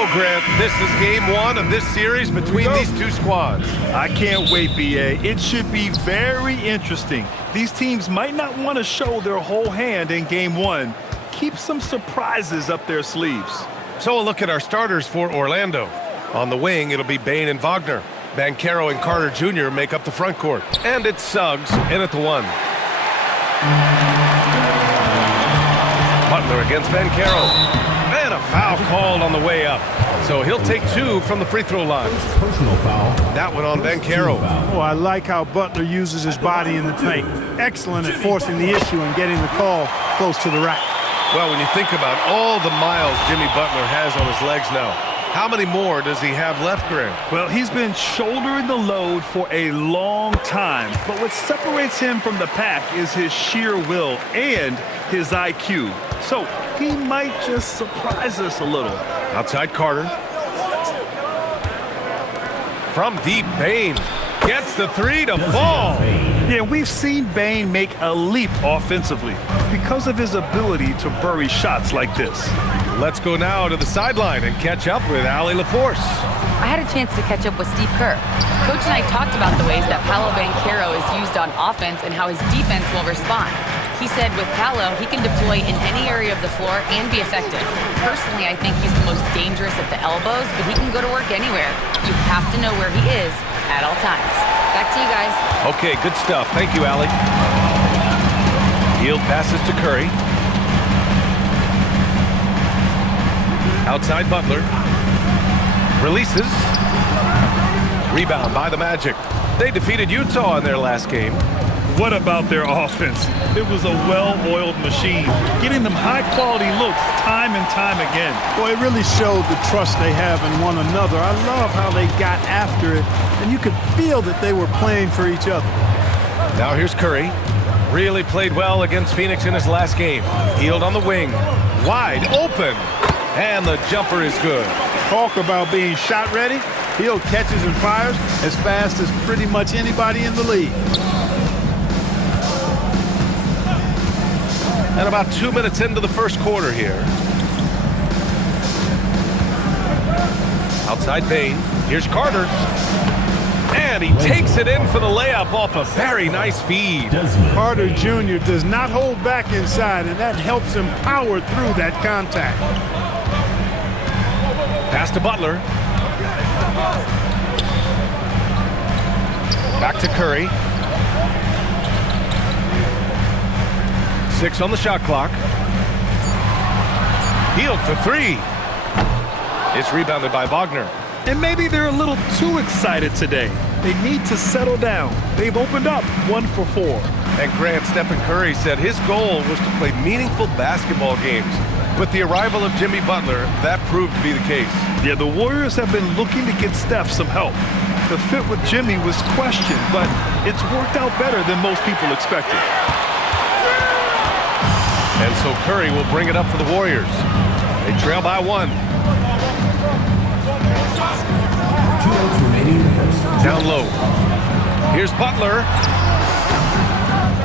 go, Grant. This is game one of this series between these two squads. I can't wait, BA. It should be very interesting. These teams might not want to show their whole hand in game one. Keep some surprises up their sleeves. So a look at our starters for Orlando. On the wing, it'll be Bain and Wagner. Banchero and Carter Jr. make up the front court. And it's Suggs in at the 1. Butler against Banchero. And a foul called on the way up. So he'll take 2 from the free throw line. Personal foul. That one on Banchero. Oh, I like how Butler uses his body in the paint. Excellent at forcing the issue and getting the call close to the rack. Well, when you think about all the miles Jimmy Butler has on his legs now, how many more does he have left, Grant? Well, he's been shouldering the load for a long time, but what separates him from the pack is his sheer will and his IQ. So he might just surprise us a little. Outside Carter. From deep, Bain gets the 3 to fall. Yeah, we've seen Bain make a leap offensively because of his ability to bury shots like this. Let's go now to the sideline and catch up with Allie LaForce. I had a chance to catch up with Steve Kerr. Coach and I talked about the ways that Paolo Banchero is used on offense and how his defense will respond. He said with Paolo, he can deploy in any area of the floor and be effective. Personally, I think he's the most dangerous at the elbows, but he can go to work anywhere. You have to know where he is at all times. Back to you guys. Okay, good stuff. Thank you, Allie. Hield passes to Curry. Outside Butler. Releases. Rebound by the Magic. They defeated Utah in their last game. What about their offense? It was a well-oiled machine, getting them high-quality looks time and time again. Boy, it really showed the trust they have in one another. I love how they got after it, and you could feel that they were playing for each other. Now here's Curry. Really played well against Phoenix in his last game. Hield on the wing. Wide open. And the jumper is good. Talk about being shot ready. Hield catches and fires as fast as pretty much anybody in the league. And about 2 minutes into the first quarter here. Outside Bain. Here's Carter. And he takes it in for the layup off a very nice feed. Carter Jr. does not hold back inside, and that helps him power through that contact. Pass to Butler. Back to Curry. 6 on the shot clock. Hield for 3. It's rebounded by Wagner. And maybe they're a little too excited today. They need to settle down. They've opened up 1 for 4. And Grant, Stephen Curry said his goal was to play meaningful basketball games. With the arrival of Jimmy Butler, that proved to be the case. Yeah, the Warriors have been looking to get Steph some help. The fit with Jimmy was questioned, but it's worked out better than most people expected. And so Curry will bring it up for the Warriors. They trail by 1. 2 minutes remaining in the first. Down low. Here's Butler.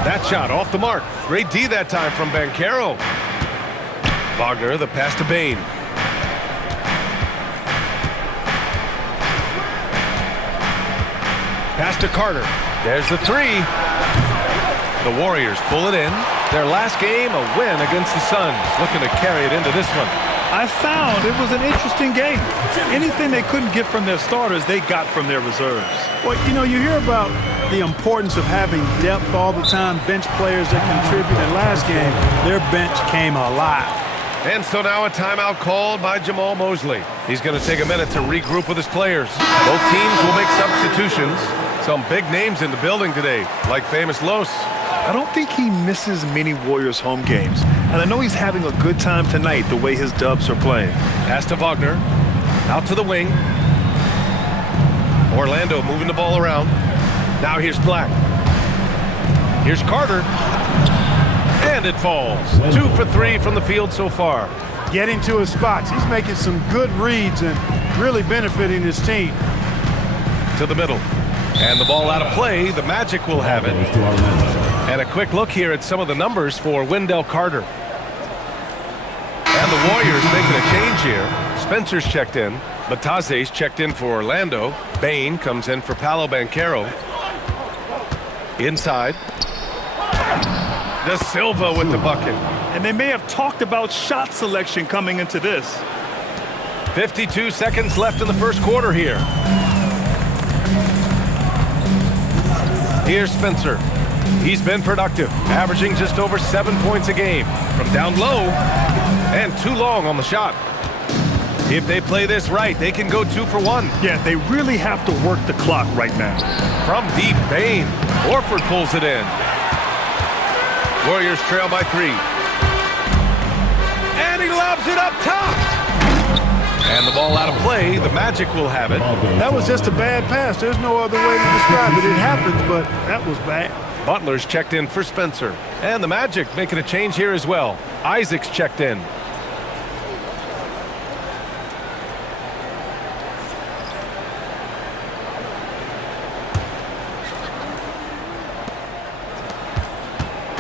That shot off the mark. Great D that time from Banchero. Wagner, the pass to Bain. Pass to Carter. There's the 3. The Warriors pull it in. Their last game, a win against the Suns. Looking to carry it into this one. I found it was an interesting game. Anything they couldn't get from their starters, they got from their reserves. Well, you know, you hear about the importance of having depth all the time, bench players that contribute. In last game, their bench came alive. And so now a timeout called by Jamal Mosley. He's going to take a minute to regroup with his players. Both teams will make substitutions. Some big names in the building today, like famous Los. I don't think he misses many Warriors home games. And I know he's having a good time tonight the way his Dubs are playing. Pass to Wagner. Out to the wing. Orlando moving the ball around. Now here's Black. Here's Carter. And it falls. 2 for 3 from the field so far. Getting to his spots. He's making some good reads and really benefiting his team. To the middle. And the ball out of play. The Magic will have it. And a quick look here at some of the numbers for Wendell Carter. And the Warriors making a change here. Spencer's checked in. Bataze's checked in for Orlando. Bain comes in for Paolo Banchero. Inside. De Silva with the bucket. And they may have talked about shot selection coming into this. 52 seconds left in the first quarter here. Here's Spencer. He's been productive, averaging just over 7 points a game. From down low and too long on the shot. If they play this right, they can go 2 for 1. Yeah, they really have to work the clock right now. From deep, Bain. Horford pulls it in. Warriors trail by 3. And he lobs it up top. And the ball out of play. The Magic will have it. That was just a bad pass. There's no other way to describe it. It happens, but that was bad. Butler's checked in for Spencer. And the Magic making a change here as well. Isaac's checked in.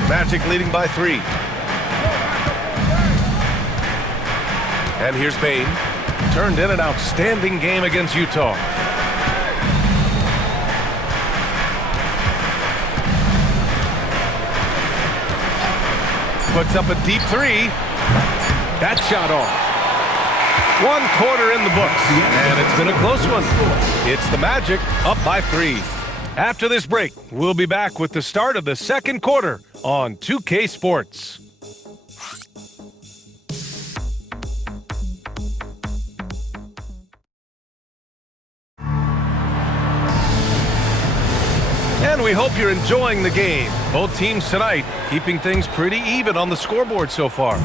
Magic leading by 3. And here's Bain. Turned in an outstanding game against Utah. Puts up a deep 3. That shot off. 1 quarter in the books. And it's been a close one. It's the Magic up by 3. After this break, we'll be back with the start of the second quarter on 2K Sports. And we hope you're enjoying the game. Both teams tonight keeping things pretty even on the scoreboard so far.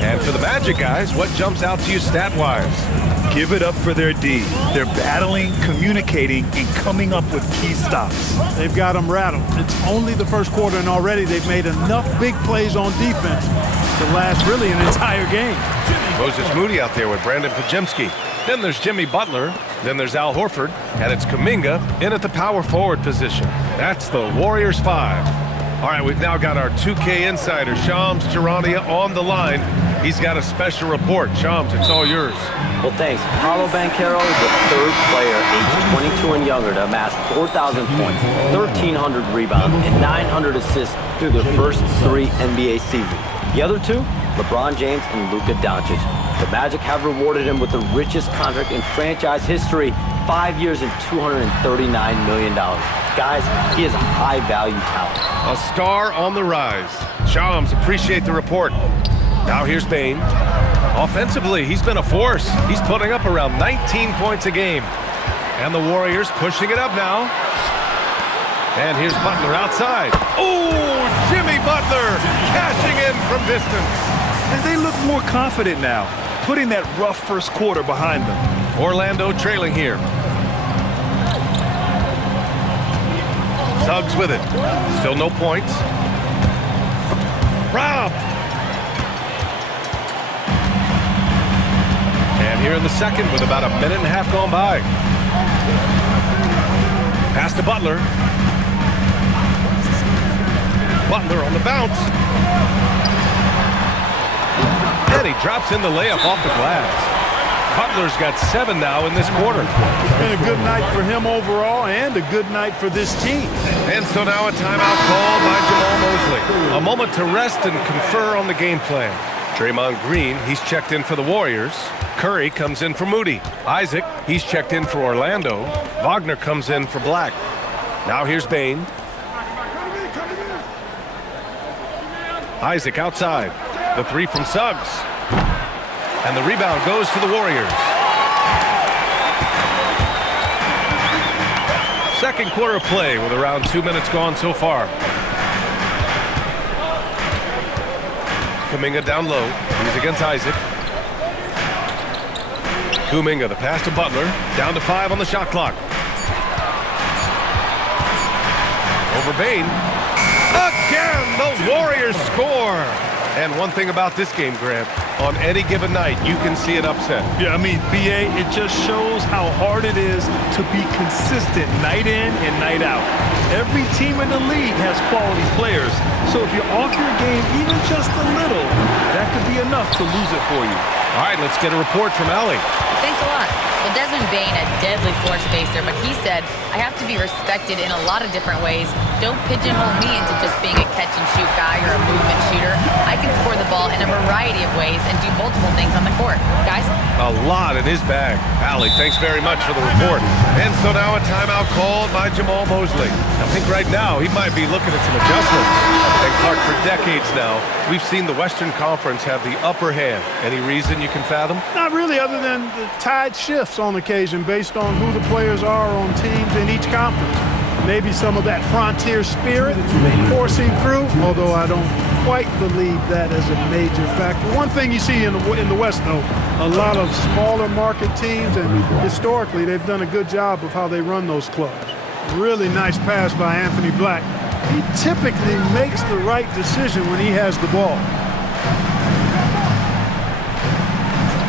And for the Magic guys, what jumps out to you stat-wise? Give it up for their D. They're battling, communicating, and coming up with key stops. They've got them rattled. It's only the first quarter, and already they've made enough big plays on defense to last really an entire game. Moses Moody out there with Brandon Pajemski. Then there's Jimmy Butler. Then there's Al Horford. And it's Kuminga in at the power forward position. That's the Warriors 5. All right, we've now got our 2K insider, Shams Charania, on the line. He's got a special report. Shams, it's all yours. Well, thanks. Paolo Banchero is the third player aged 22 and younger to amass 4,000 points, 1,300 rebounds, and 900 assists through their first 3 NBA seasons. The other 2, LeBron James and Luka Doncic. The Magic have rewarded him with the richest contract in franchise history, 5 years and $239 million. Guys, he is a high-value talent. A star on the rise. Shams, appreciate the report. Now here's Bain. Offensively, he's been a force. He's putting up around 19 points a game. And the Warriors pushing it up now. And here's Butler outside. Oh, Jimmy Butler cashing in from distance. And they look more confident now, putting that rough first quarter behind them. Orlando trailing here. Suggs with it. Still no points. Robbed. And here in the second with about a minute and a half gone by. Pass to Butler. Butler on the bounce. And he drops in the layup off the glass. Butler's got 7 now in this quarter. It's been a good night for him overall and a good night for this team. And so now a timeout called by Jamal Mosley. A moment to rest and confer on the game plan. Draymond Green, he's checked in for the Warriors. Curry comes in for Moody. Isaac, he's checked in for Orlando. Wagner comes in for Black. Now here's Bain. Isaac outside. The 3 from Suggs. And the rebound goes to the Warriors. Second quarter play with around 2 minutes gone so far. Kuminga down low. He's against Isaac. Kuminga, the pass to Butler. Down to 5 on the shot clock. Over Bain. Again, the Warriors score. And one thing about this game, Grant, on any given night, you can see an upset. Yeah, I mean, BA, it just shows how hard it is to be consistent night in and night out. Every team in the league has quality players, so if you're off your game even just a little, that could be enough to lose it for you. All right, let's get a report from Allie. Thanks a lot. Well, Desmond Bain, a deadly floor spacer, but he said, I have to be respected in a lot of different ways. Don't pigeonhole me into just being a catch-and-shoot guy or a movement shooter. I can score the ball in a variety of ways and do multiple things on the court. Guys? A lot in his bag. Allie, thanks very much for the report. And so now a timeout called by Jamal Mosley. I think right now he might be looking at some adjustments. And Clark, for decades now, we've seen the Western Conference have the upper hand. Any reason you can fathom? Not really, other than the tide shifts on occasion based on who the players are on teams in each conference. Maybe some of that frontier spirit coursing through, although I don't quite believe that as a major factor. One thing you see in the West, though, a lot of smaller market teams, and historically they've done a good job of how they run those clubs. Really nice pass by Anthony Black. He typically makes the right decision when he has the ball.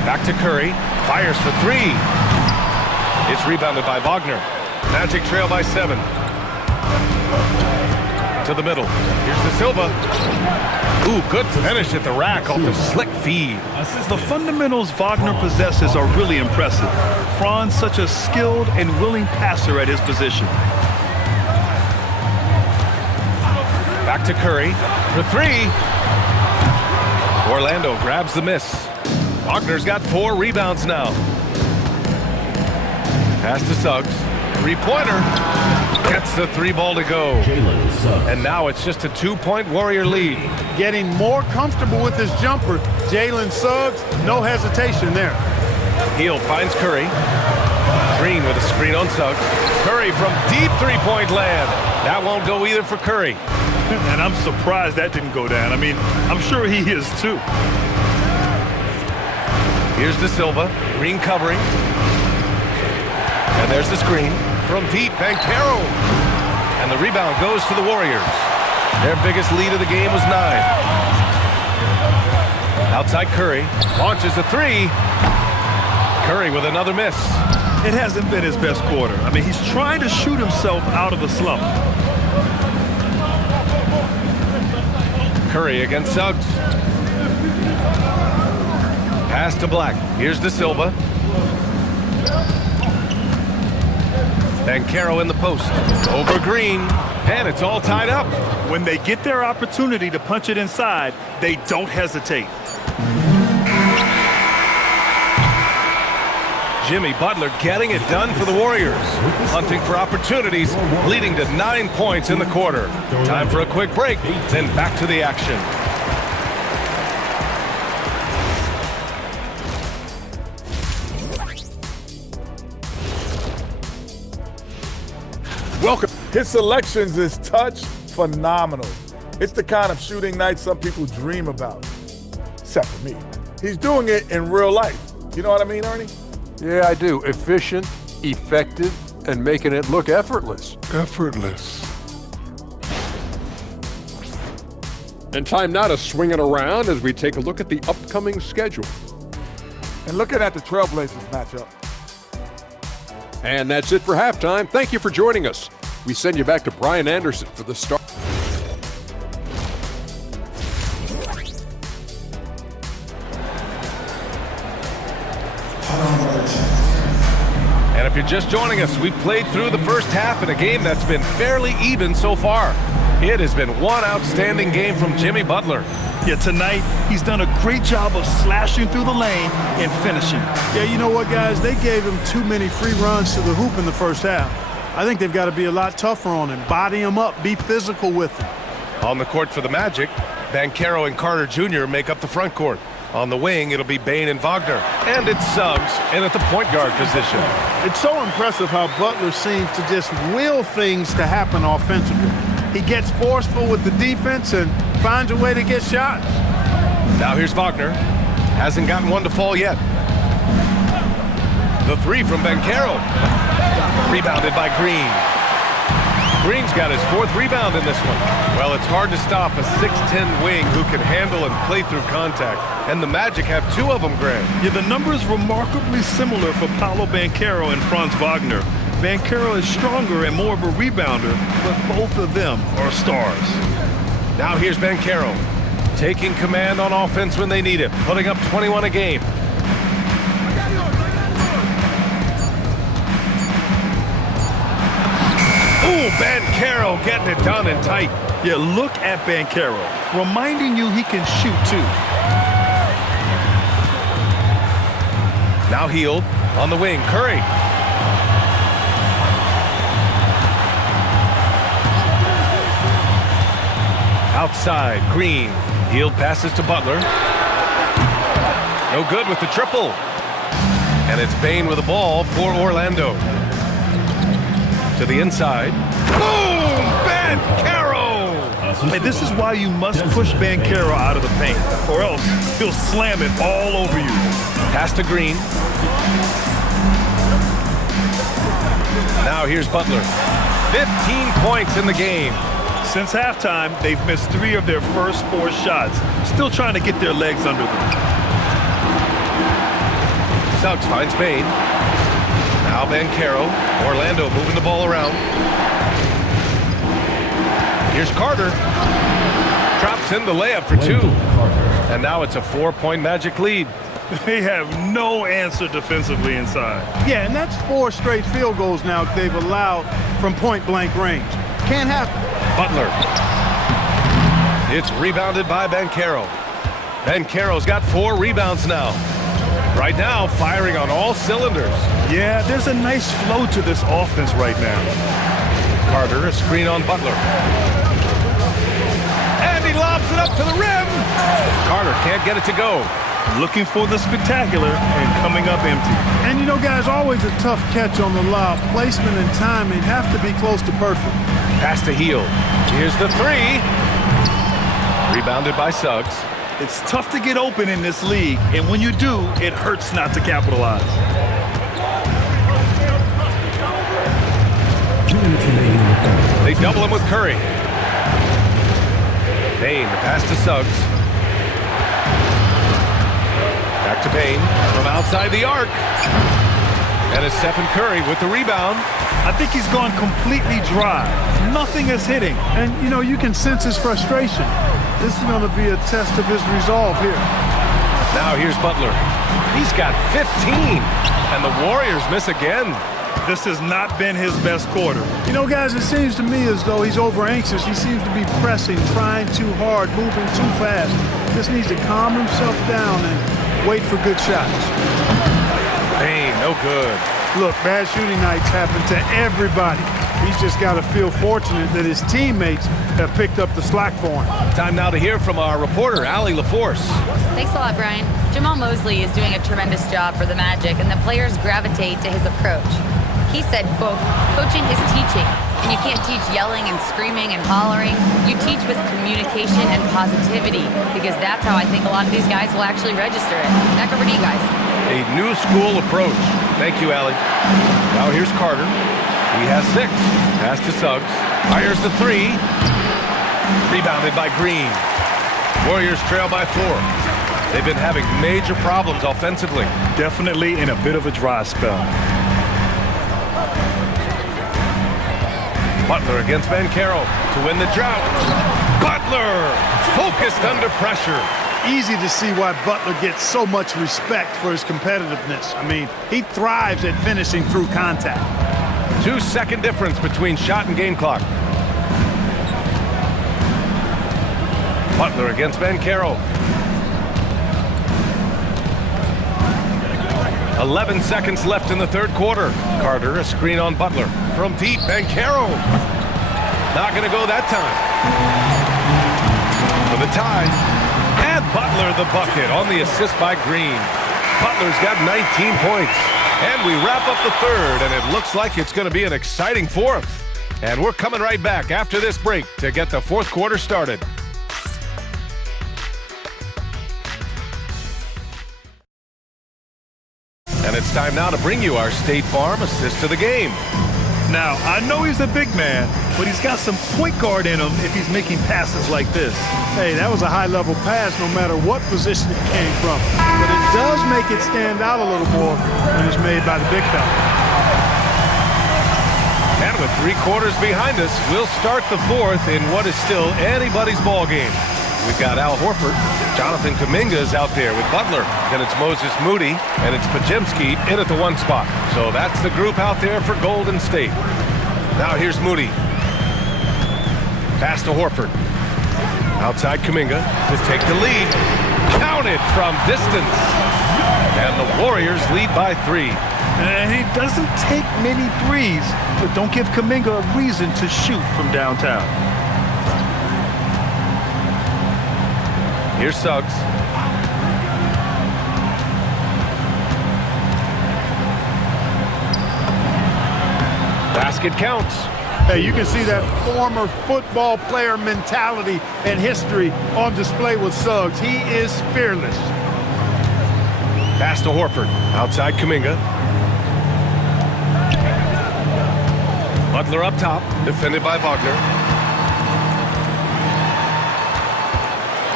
Back to Curry, fires for three. It's rebounded by Wagner. Magic trail by 7. To the middle. Here's the Silva. Ooh, good finish at the rack off the slick feed. The fundamentals Wagner possesses are really impressive. Fran's such a skilled and willing passer at his position. Back to Curry for 3. Orlando grabs the miss. Wagner's got 4 rebounds now. Pass to Suggs. 3-pointer. Gets the 3 ball to go. And now it's just a 2-point Warrior lead. Getting more comfortable with his jumper. Jalen Suggs, no hesitation there. Hield finds Curry. Green with a screen on Suggs. Curry from deep 3-point land. That won't go either for Curry. And I'm surprised that didn't go down. I mean, I'm sure he is too. Here's the Silva. Green covering. And there's the screen. From deep, Banchero. And the rebound goes to the Warriors. Their biggest lead of the game was 9. Outside Curry. Launches a 3. Curry with another miss. It hasn't been his best quarter. I mean, he's trying to shoot himself out of the slump. Curry against Suggs. Pass to Black. Here's the Silva. Banchero in the post. Over Green. And it's all tied up. When they get their opportunity to punch it inside, they don't hesitate. Jimmy Butler getting it done for the Warriors. Hunting for opportunities, leading to 9 points in the quarter. Time for a quick break, then back to the action. Welcome. His selections is touch phenomenal. It's the kind of shooting night some people dream about, except for me. He's doing it in real life. You know what I mean, Ernie? Yeah, I do. Efficient, effective, and making it look effortless. Effortless. And time now to swing it around as we take a look at the upcoming schedule. And looking at the Trailblazers matchup. And that's it for halftime. Thank you for joining us. We send you back to Brian Anderson for the start. And if you're just joining us, we've played through the first half in a game that's been fairly even so far. It has been one outstanding game from Jimmy Butler. Yeah, tonight, he's done a great job of slashing through the lane and finishing. Yeah, you know what, guys? They gave him too many free runs to the hoop in the first half. I think they've got to be a lot tougher on him. Body him up, be physical with him. On the court for the Magic, Banchero and Carter Jr. make up the front court. On the wing, it'll be Bain and Wagner. And it's Suggs in at the point guard position. It's so impressive how Butler seems to just will things to happen offensively. He gets forceful with the defense and finds a way to get shots. Now here's Wagner. Hasn't gotten one to fall yet. The 3 from Banchero. Rebounded by Green. Green's got his 4th rebound in this one. Well, it's hard to stop a 6'10" wing who can handle and play through contact. And the Magic have 2 of them, Grant. Yeah, the number is remarkably similar for Paolo Banchero and Franz Wagner. Banchero is stronger and more of a rebounder, but both of them are stars. Now here's Banchero, taking command on offense when they need it, putting up 21 a game. Ooh, Banchero getting it done and tight. Yeah, look at Banchero, reminding you he can shoot too. Now Hield on the wing, Curry. Outside, Green. Hield passes to Butler. No good with the triple. And it's Bane with the ball for Orlando. To the inside. Boom! Banchero! And this is why you must push Banchero out of the paint, or else he'll slam it all over you. Pass to Green. Now here's Butler. 15 points in the game. Since halftime, they've missed 3 of their first 4 shots. Still trying to get their legs under them. Suggs finds Bane. Now Banchero. Orlando moving the ball around. Here's Carter. Drops in the layup for 2. And now it's a 4-point Magic lead. They have no answer defensively inside. Yeah, and that's 4 straight field goals now they've allowed from point-blank range. Can't happen. Butler. It's rebounded by Banchero. Banchero's got 4 rebounds now. Right now, firing on all cylinders. Yeah, there's a nice flow to this offense right now. Carter, a screen on Butler. And he lobs it up to the rim. Carter can't get it to go. Looking for the spectacular and coming up empty. And you know, guys, always a tough catch on the lob. Placement and timing have to be close to perfect. Pass to Hield. Here's the 3. Rebounded by Suggs. It's tough to get open in this league, and when you do, it hurts not to capitalize. 2 minutes remaining in the quarter. They double him with Curry. Bane, the pass to Suggs. Back to Bane from outside the arc. And it's Stephen Curry with the rebound. I think he's gone completely dry. Nothing is hitting. And, you know, you can sense his frustration. This is going to be a test of his resolve here. Now here's Butler. He's got 15. And the Warriors miss again. This has not been his best quarter. You know, guys, it seems to me as though he's over-anxious. He seems to be pressing, trying too hard, moving too fast. Just needs to calm himself down and wait for good shots. Bane, no good. Look, bad shooting nights happen to everybody. He's just got to feel fortunate that his teammates have picked up the slack for him. Time now to hear from our reporter, Allie LaForce. Thanks a lot, Brian. Jamal Mosley is doing a tremendous job for the Magic, and the players gravitate to his approach. He said, quote, coaching is teaching, and you can't teach yelling and screaming and hollering. You teach with communication and positivity, because that's how I think a lot of these guys will actually register it. Back over to you guys. A new school approach. Thank you, Allie. Now here's Carter. He has 6. Pass to Suggs. Fires the 3. Rebounded by Green. Warriors trail by 4. They've been having major problems offensively. Definitely in a bit of a dry spell. Butler against Banchero to win the drought. Butler focused under pressure. Easy to see why Butler gets so much respect for his competitiveness. I mean, he thrives at finishing through contact. 2-second difference between shot and game clock. Butler against Banchero. 11 seconds left in the 3rd quarter. Carter, a screen on Butler. From deep, Banchero. Not going to go that time. For the tie. And Butler the bucket on the assist by Green. Butler's got 19 points. And we wrap up the 3rd, and it looks like it's going to be an exciting 4th. And we're coming right back after this break to get the 4th quarter started. And it's time now to bring you our State Farm assist to the game. Now, I know he's a big man, but he's got some point guard in him if he's making passes like this. Hey, that was a high-level pass no matter what position it came from. But it does make it stand out a little more when it's made by the big fella. And with 3 quarters behind us, we'll start the 4th in what is still anybody's ball game. We've got Al Horford. Jonathan Kuminga's out there with Butler. Then it's Moses Moody, and it's Pajemski in at the 1 spot. So that's the group out there for Golden State. Now here's Moody. Pass to Horford. Outside Kuminga to take the lead. Counted from distance. And the Warriors lead by 3. And he doesn't take many threes, but don't give Kuminga a reason to shoot from downtown. Here's Suggs. Basket counts. Hey, you can see that former football player mentality and history on display with Suggs. He is fearless. Pass to Horford. Outside Kuminga. Butler up top. Defended by Wagner.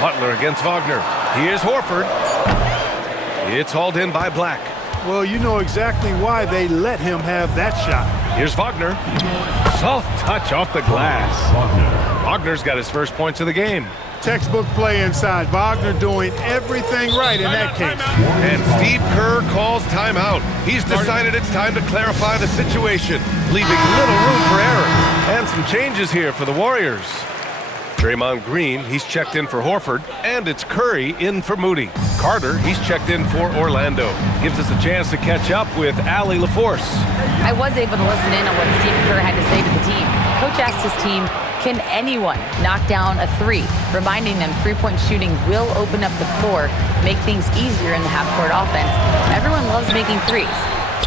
Butler against Wagner. Here's Horford. It's hauled in by Black. Well, you know exactly why they let him have that shot. Here's Wagner. Soft touch off the glass. Wagner's got his first points of the game. Textbook play inside. Wagner doing everything right in that case. And Steve Kerr calls timeout. He's decided it's time to clarify the situation, leaving little room for error. And some changes here for the Warriors. Draymond Green, he's checked in for Horford, and it's Curry in for Moody. Carter, he's checked in for Orlando. Gives us a chance to catch up with Allie LaForce. I was able to listen in on what Steve Kerr had to say to the team. Coach asked his team, can anyone knock down a 3? Reminding them 3-point shooting will open up the floor, make things easier in the half-court offense. Everyone loves making 3s.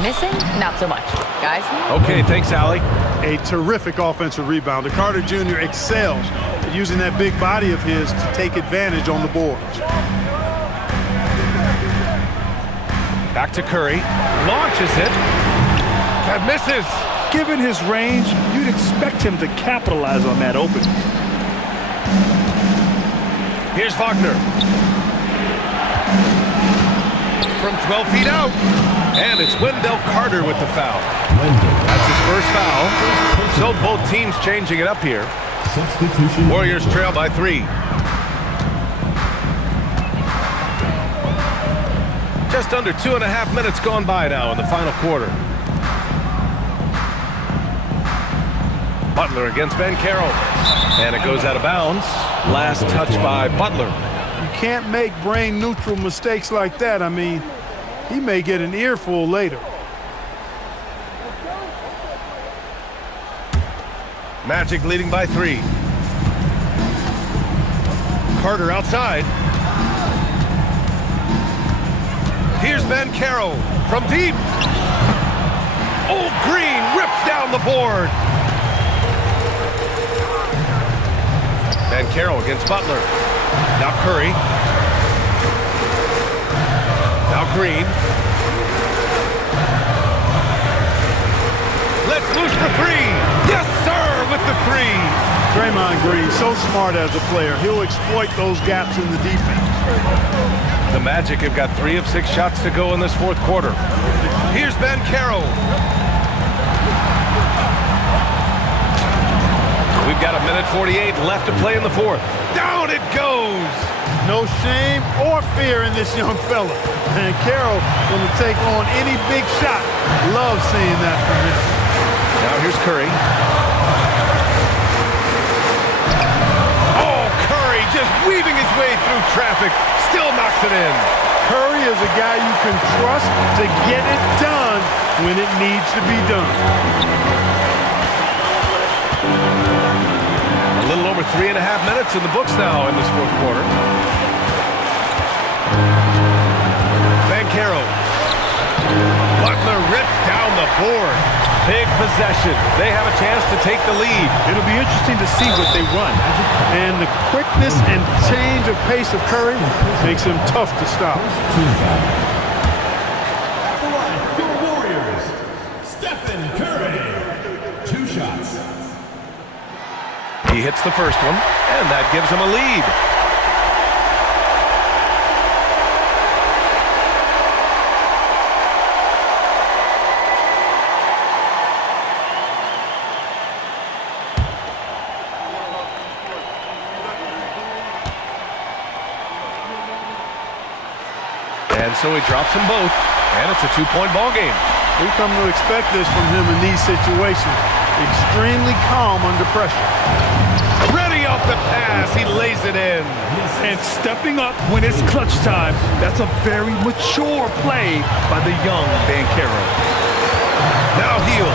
Missing? Not so much. Guys? Okay, thanks, Allie. A terrific offensive rebounder. Carter Jr. excels at using that big body of his to take advantage on the boards. Back to Curry. Launches it. That misses. Given his range, you'd expect him to capitalize on that opening. Here's Wagner. From 12 feet out. And it's Wendell Carter with the foul. That's his first foul. So both teams changing it up here. Substitution. Warriors trail by 3. Just under 2.5 minutes gone by now in the final quarter. Butler against Ben Carroll. And it goes out of bounds. Last touch by Butler. You can't make brain-neutral mistakes like that. I mean, he may get an earful later. Magic leading by 3. Carter outside. Here's Ben Carroll from deep. Old Green rips down the board. Ben Carroll against Butler. Now Curry. Now Green. Let's loose for 3. Yes, sir, with the 3. Draymond Green, so smart as a player. He'll exploit those gaps in the defense. The Magic have got 3 of 6 shots to go in this 4th quarter. Here's Ben Carroll. We've got 1:48 left to play in the 4th. Down it goes! No shame or fear in this young fella. And Carroll going to take on any big shot. Love seeing that from him. Now here's Curry. Oh, Curry just weaving his way through traffic. Still knocks it in. Curry is a guy you can trust to get it done when it needs to be done. A little over 3.5 minutes in the books now in this 4th quarter. Van Carroll. Butler rips down the board. Big possession. They have a chance to take the lead. It'll be interesting to see what they run. And the quickness and change of pace of Curry makes him tough to stop. Your Warriors, Stephen Curry. 2 shots. He hits the first one, and that gives him a lead. And so he drops them both, and it's a two-point ball game. We come to expect this from him in these situations. Extremely calm under pressure. Ready off the pass, he lays it in. And stepping up when it's clutch time, that's a very mature play by the young Banchero. Now Heel.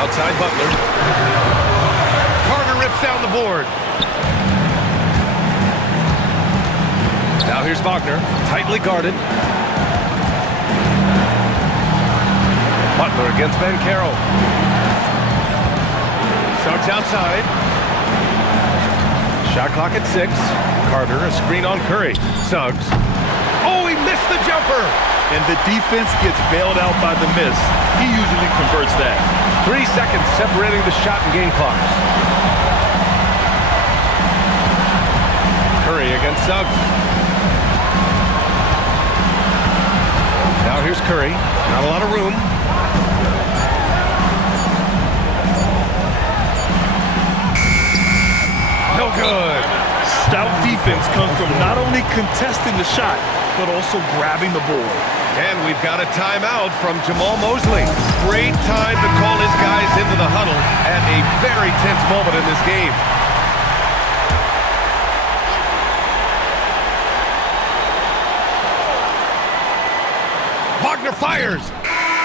Outside Butler. Carter rips down the board. Now here's Wagner, tightly guarded. Butler against Banchero. Starts outside. Shot clock at 6. Carter, a screen on Curry. Suggs. Oh, he missed the jumper! And the defense gets bailed out by the miss. He usually converts that. 3 seconds separating the shot and game clocks. Curry against Suggs. Now here's Curry. Not a lot of room. No good. Stout defense comes from not only contesting the shot, but also grabbing the board. And we've got a timeout from Jamal Mosley. Great time to call his guys into the huddle at a very tense moment in this game. Wagner fires.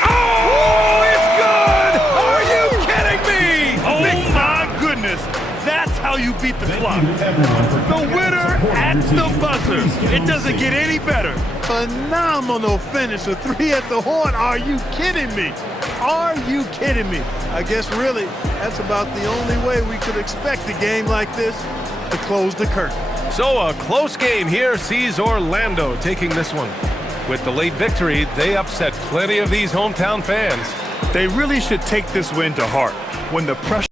Oh, it's good! Are you kidding me? Oh, my goodness. That's how you beat the clock. The winner at the buzzer. It doesn't get any better. Phenomenal finish. A 3 at the horn. Are you kidding me? Are you kidding me? I guess really that's about the only way we could expect a game like this to close the curtain. So a close game here sees Orlando taking this one. With the late victory, they upset plenty of these hometown fans. They really should take this win to heart. When the pressure